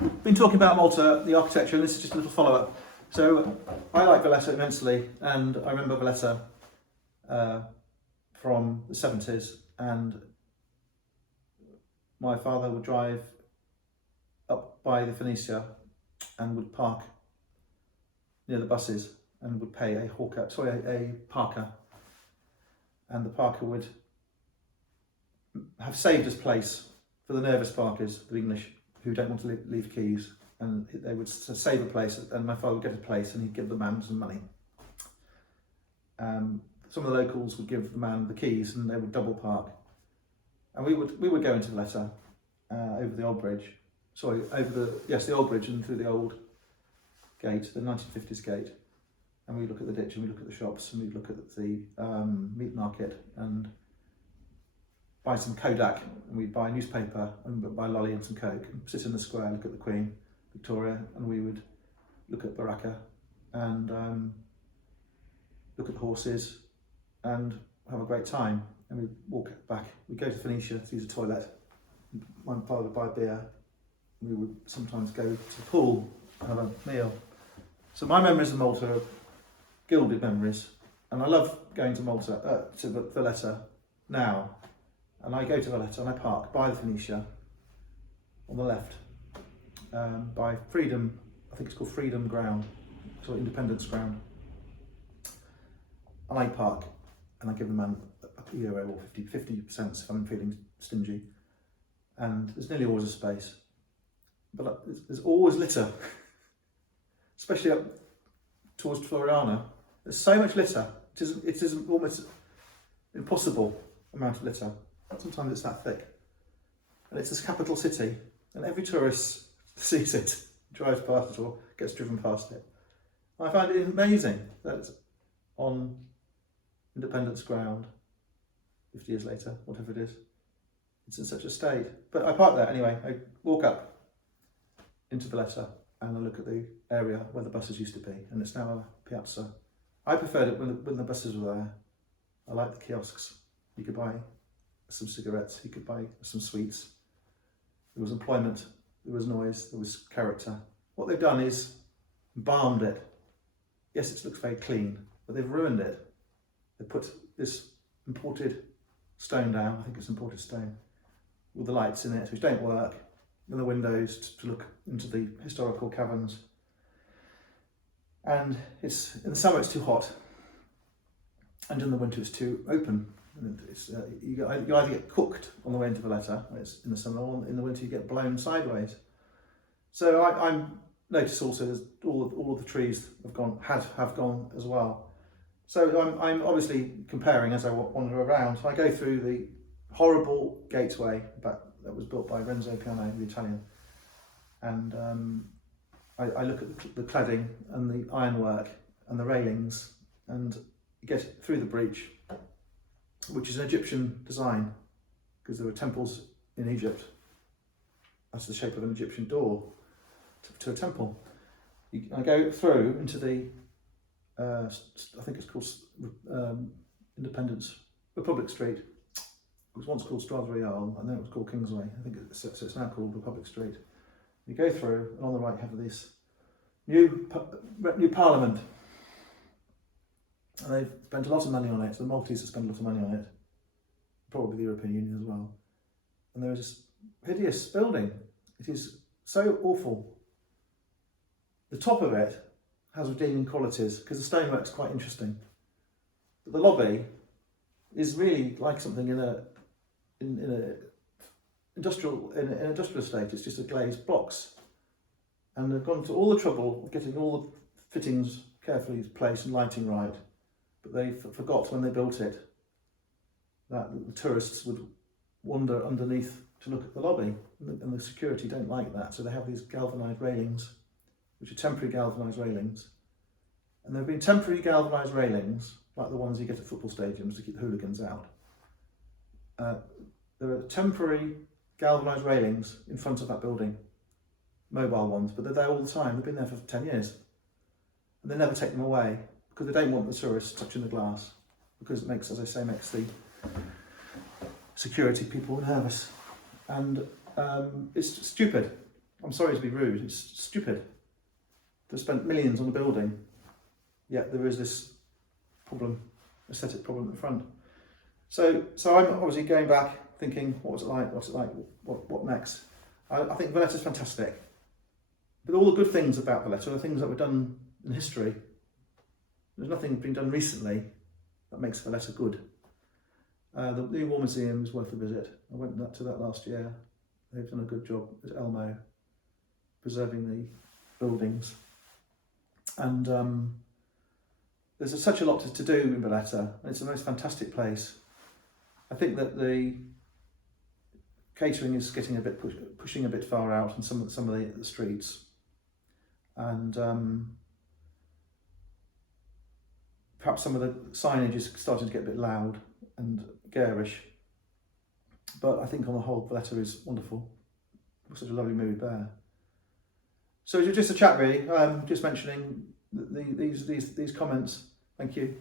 been talking about Malta, the architecture, and this is just a little follow-up. So I like Valletta immensely, and I remember Valletta from the 70s, and my father would drive up by the Phoenicia and would park near the buses and would pay a parker, and the parker would have saved his place for the nervous parkers, the English, who don't want to leave keys, and they would save a place, and my father would get a place and he'd give the man some money. Some of the locals would give the man the keys and they would double park. And we would go into Valletta over the old bridge, the old bridge and through the old gate, the 1950s gate. And we look at the ditch and we look at the shops and we look at the meat market and buy some Kodak, and we'd buy a newspaper and buy lolly and some Coke and sit in the square, look at the Queen, Victoria, and we would look at Baraka and look at the horses and have a great time. And we'd walk back, we'd go to Phoenicia to use the toilet. My father would buy beer. We would sometimes go to the pool and have a meal. So my memories of Malta are gilded memories, and I love going to Malta, to Valletta now. And I go to Valletta and I park by the Phoenicia on the left, by Freedom, I think it's called Freedom Ground, so Independence Ground. And I park and I give the man €1 or 50% if I'm feeling stingy. And there's nearly always a space, but there's always litter, especially up towards Floriana. There's so much litter, it is almost impossible amount of litter. Sometimes it's that thick. And it's this capital city, and every tourist sees it, drives past it or gets driven past it. And I find it amazing that it's on Independence Ground 50 years later, whatever it is. It's in such a state. But I park there anyway. I walk up into Valletta and I look at the area where the buses used to be, and it's now a piazza. I preferred it when the buses were there. I like the kiosks. You could buy some cigarettes, you could buy some sweets. There was employment, there was noise, there was character. What they've done is balmed it. Yes, it looks very clean, but they've ruined it. They put this imported stone down, I think it's imported stone, with the lights in it, which don't work, and the windows to look into the historical caverns. And in the summer it's too hot, and in the winter it's too open. And you either get cooked on the way into Valletta, it's in the summer, or in the winter you get blown sideways. So I notice also there's all of the trees have gone as well. So I'm obviously comparing as I wander around. I go through the horrible gateway that was built by Renzo Piano, the Italian, and I look at the cladding and the ironwork and the railings, and you get through the breach, which is an Egyptian design, because there were temples in Egypt. That's the shape of an Egyptian door to a temple. I go through into the, I think it's called Republic Street. It was once called Strada Real, and then it was called Kingsway. I think it's now called Republic Street. You go through, and on the right you have this new parliament. And they've spent a lot of money on it. The Maltese have spent a lot of money on it, probably the European Union as well. And there is this hideous building. It is so awful. The top of it has redeeming qualities because the stonework's quite interesting. But the lobby is really like something in an industrial estate. It's just a glazed blocks, and they've gone to all the trouble of getting all the fittings carefully placed and lighting right. But they forgot when they built it that the tourists would wander underneath to look at the lobby, and the security don't like that, so they have these galvanised railings, which are temporary galvanised railings. And there have been temporary galvanised railings, like the ones you get at football stadiums to keep the hooligans out. There are temporary galvanised railings in front of that building, mobile ones, but they're there all the time. They've been there for 10 years. And they never take them away, because they don't want the tourists touching the glass, because it makes, as I say, makes the security people nervous. And it's stupid. I I'm sorry to be rude, it's stupid. They've spent millions on a building, yet there is this problem, aesthetic problem at the front. So I'm obviously going back thinking, what was it like? What's it like? What next? I think Valletta's fantastic. But all the good things about Valletta are the things that were done in history. There's nothing been done recently that makes Valletta good. The new War Museum is worth a visit. I went to that last year. They've done a good job at Elmo, preserving the buildings. And there's such a lot to do in Valletta. It's the most fantastic place. I think that the catering is getting a bit pushing a bit far out in some of the streets, and perhaps some of the signage is starting to get a bit loud and garish. But I think on the whole, Valletta is wonderful. Such a lovely mood there. So just a chat really, just mentioning these comments. Thank you.